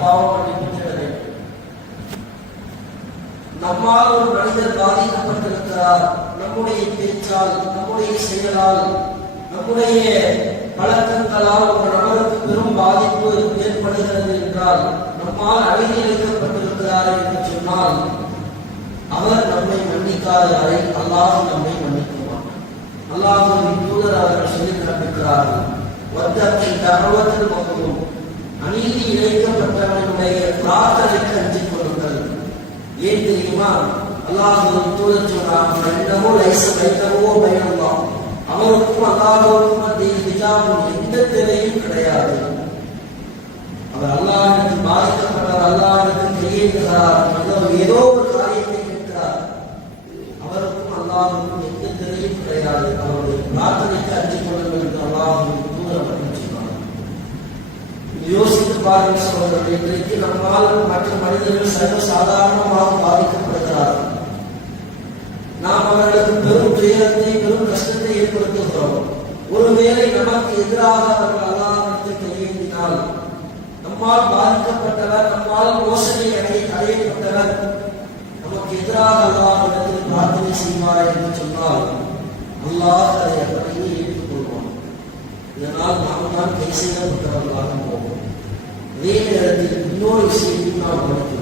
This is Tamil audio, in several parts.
பாவம் மன்னிப்பு நம்மால் ஒரு மனிதர் பாதிக்கப்பட்டிருக்கிறார். நம்முடைய பேச்சால் நம்முடைய செயலால் நம்முடைய பழக்கங்களால் ஒரு நபருக்கு பெரும் பாதிப்பு ஏற்படுகிறது என்றால் நம்மால் அழகி இழைக்கப்பட்டிருக்கிறார் என்று சொன்னால் அவர் நம்மை மன்னிக்காத வரை அல்லாஹ் நம்மை மன்னிக்க அல்லாஹ் தூதர் அவர்கள் சொல்லி கற்பிக்கிறார்கள் வத்தத்தின் தகவத்தில் மகளும் அநீதி இழைக்கப்பட்டவர்களுடைய பிரார்த்தனைக்கு அஞ்சிக் கொள்ளுங்கள் ஏன் தெரியுமா? அல்லாஹுவின் தூதர் சொன்னார்கள் என்னவோ லைச வைத்தவோ பயனல்லாம் அவருக்கும் அல்லாஹுக்கும் மத்தியில் ஹிஜாபும் எந்த தேவையும் கிடையாது. அவர் அல்லாஹிடத்தில் பாதிக்கப்பட்டார் அல்லாஹிடத்தில் கையேற்றுகிறார் அல்லது ஏதோ ஒரு காரியத்தை கேட்கிறார். அவருக்கும் அல்லாஹுக்கும் எந்த திரையும் கிடையாது. அவருடைய பிரார்த்தனைக்கு அஞ்சு கொள்ளுங்கள் என்று அல்லாஹுவின் தூதர் அவர்கள் சொன்னார் யோசித்து பாருங்கள் சகோதரர்கள் இன்றைக்கு நம்மால் மற்ற மனிதர்கள் சர்வ சாதாரணமாக பாதிக்கப்படுகிறார்கள். நாம் அவர்களுக்கு பெரும் துயரத்தை பெரும் கஷ்டத்தை ஏற்படுத்துகிறோம். ஒருவேளை நமக்கு எதிராக அவர்கள் அல்லாஹிடத்தை கையேந்தினால் நம்மால் பாதிக்கப்பட்டவர் நம்மால் மோசடி அடைய அடையப்பட்டவர் நமக்கு எதிராக அல்லாஹிடத்தில் பிரார்த்தனை செய்வார் என்று சொன்னால் அல்லாஹ் அதை அப்படியே ஏற்றுக்கொள்வான். இதனால் நாம் தான் கை செய்யப்பட்டவர்களாக போவோம் அதே நேரத்தில் இன்னொரு விஷயத்தையும் நாம் கவனிக்க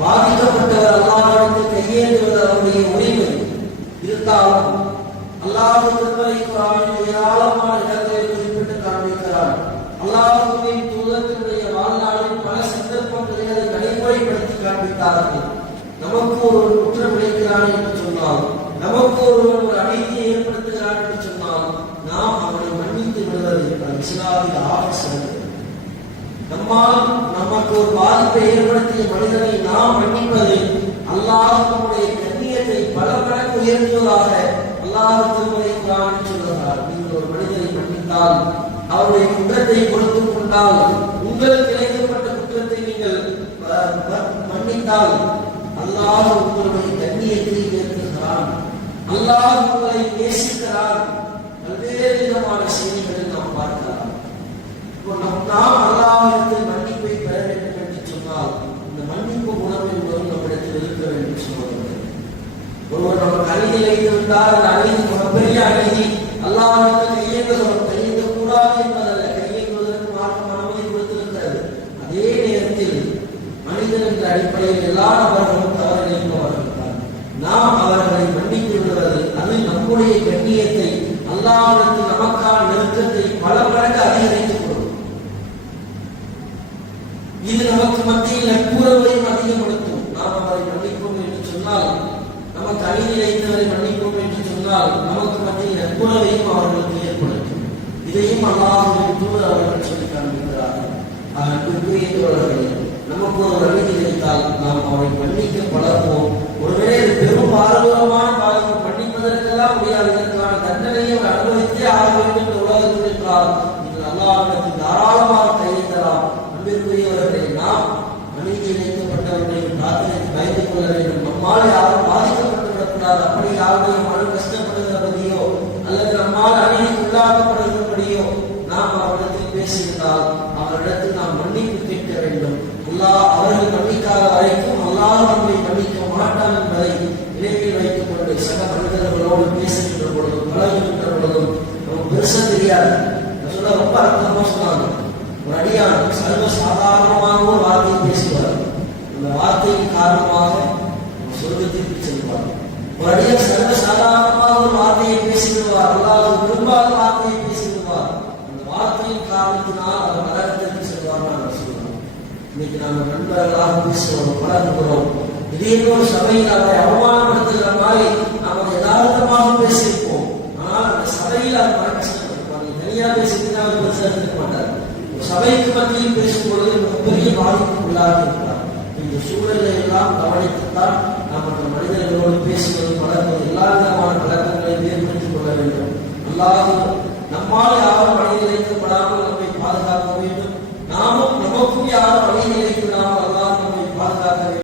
பாதிக்கப்பட்டவர் அல்லாஹிடத்தில் கையேந்துவது அவருடைய உரிமை. இருந்தாலும் அல்லாஹ் திருமலை குரானில் ஏராளமான இடங்களை குறிப்பிட்டு காண்பிக்கிறார். அல்லாஹுவின் தூதத்தினுடைய வாழ்நாளில் பல சந்தர்ப்பங்களில் அதை நடைமுறைப்படுத்தி காண்பித்தார்கள். நமக்கு ஒரு குற்றம் விளைக்கிறான் என்று சொன்னால் நமக்கு ஒருவன் ஒரு அநீதியை ஏற்படுத்துகிறான் என்று சொன்னால் நாம் அவனை மன்னித்து விடுவது அது இஸ்லாமில் ஆக சிறந்தது நம்மால் நமக்கு ஒரு பாதிப்பை ஏற்படுத்திய மனிதனை நாம் மன்னிப்பது அல்லாஹ் நம்முடைய கண்ணியத்தை பல மடங்கு உயர்த்துவதாக அல்லாஹ் திருமலை குரான் சொல்கிறார் நீங்கள் ஒரு மனிதனை மன்னித்தால் அவருடைய குற்றத்தை கொடுத்து கொண்டால் உங்களுக்கு இழைக்கப்பட்ட குற்றத்தை நீங்கள் மன்னித்தால் அல்லாஹ் உங்களுடைய கண்ணியத்தை உயர்த்துகிறான். அல்லாஹ் உங்களை நேசிக்கிறான். பல்வேறு விதமான செய்திகளை நாம் பார்க்கலாம். இப்போ நம் நாம் அல்லாஹ்விடத்தில் மன்னிப்பை பெற வேண்டும் என்று சொன்னால் இந்த மன்னிப்பு குணம் என்பது நம்மிடத்தில் இருக்க வேண்டும் சொல்லுவார்கள் ஒருவர் நமக்கு அநீதி இழைத்து அந்த அநீதி மிகப்பெரிய அநீதி அல்லாஹ்விடத்தில் கையேந்துகிறோம் கையேந்த கூடாது என்பதல்ல. கையேந்துவதற்கு மாற்றம் அனுமதி கொடுத்திருக்கிறது. அதே நேரத்தில் மனிதன் என்ற அடிப்படையில் எல்லா நபர்களும் தவறு இழைப்பவர்கள் நாம் அவர்களை மன்னித்து விடுவது அது நம்முடைய கண்ணியத்தை அல்லாவிற்கு நமக்கான நெருக்கத்தை பல மடங்கு அதிகரித்துக் கொள்ளும் இது நமக்கு மத்தியில் நட்புறவையும் அதிகப்படுத்தும். நாம் அவரை மன்னிப்போம் என்று சொன்னால் நமக்கு தனி நிலைத்தவரை மன்னிப்போம் என்று சொன்னால் நமக்கு பற்றிய நட்புறவையும் அவர்களுக்கு ஏற்படுத்தும் இதையும் அல்லாஹுடைய தூதர் அவர்கள் சொல்லி காண்பிக்கிறார்கள். ஆக அன்புக்குரியவர்களே நமக்கு ஒரு வழி கிடைத்தால் நாம் அவரை மன்னிக்க பழகுவோம். ஒருவேளை பெரும் பாரதூரமான பாதிப்பு மன்னிப்பதற்கெல்லாம் முடியாது. இதற்கான தண்டனையை அவர் அனுபவித்தே ஆக வேண்டும் என்று உலகத்தில் என்றால் நீங்கள் அல்லாஹ்விடத்தில் தாராளமாக கையெழுத்தலாம் அன்பிற்குரியவர்களை நாம் அநீதி இழைக்கப்பட்டவர்களின் பிரார்த்தனைக்கு பயந்து கொள்ள வேண்டும். நம்மால் யாரும் விடக்கூடாது யாருடைய மனம் கஷ்டப்படுகிறபடியோ அல்லது நம்மால் அநீதிக்கு உள்ளாகப்படுகிறபடியோ நாம் அவரிடத்தில் பேசியிருந்தால் அவரிடத்தில் நாம் மன்னிப்பு கேட்க வேண்டும். அல்லாஹ் அவர்கள் மன்னிக்காத வரைக்கும் அல்லாஹ் நம்மை மன்னிக்க மாட்டான் என்பதை நினைவில் வைத்துக் கொண்டு சக மனிதர்களோடு பேசுகின்ற பொழுதும் பழகுகின்ற பொழுதும் நமக்கு பெருசா தெரியாது. சொல்ல ரொம்ப அர்த்தமா சொன்னாங்க. ஒரு அடியான் சர்வ சாதாரணமாக ஒரு வார்த்தையை பேசுவார். அந்த வார்த்தையின் காரணமாக சொர்க்கத்திற்கு செல்வார்கள் ஒரு அடியான் சர்வ சாதாரணமாக ஒரு வார்த்தையை பேசிவிடுவார். அல்லாஹ் விரும்பாத வார்த்தையை பேசிவிடுவார். அந்த வார்த்தையின் காரணத்தினால் அவர் நரகத்திற்கு செல்வார் நாங்கள் சொல்லுவேன் இன்னைக்கு நாங்கள் நண்பர்களாக பேசுகிறோம் பழகுகிறோம். திடீர்னு ஒரு சபையில் அவரை அவமானப்படுத்துகிற மாதிரி நாம் யதார்த்தமாக பேசியிருப்போம். ஆனால் அந்த சபையில் அவர் மன தனியாக பேசிட்டு அவர் பெருசாக எடுத்துக்க மாட்டார் சபைக்கு மத்தியில் பேசும்பொழுது மிகப்பெரிய பாதிப்புக்கு உள்ளாக இருக்கிறார் இந்த சூழலை எல்லாம் கவனித்துத்தான் நாம் அந்த மனிதர்களோடு பேசுவது பழகுவது எல்லா விதமான பழக்கங்களையும் ஏற்படுத்திக் கொள்ள வேண்டும். அல்லாது நம்மால் யாரும் வழிநிலைக்கப்படாமல் நம்மை பாதுகாக்க வேண்டும். நாமும் நமக்கும் யாரும் வழிநிலைக்க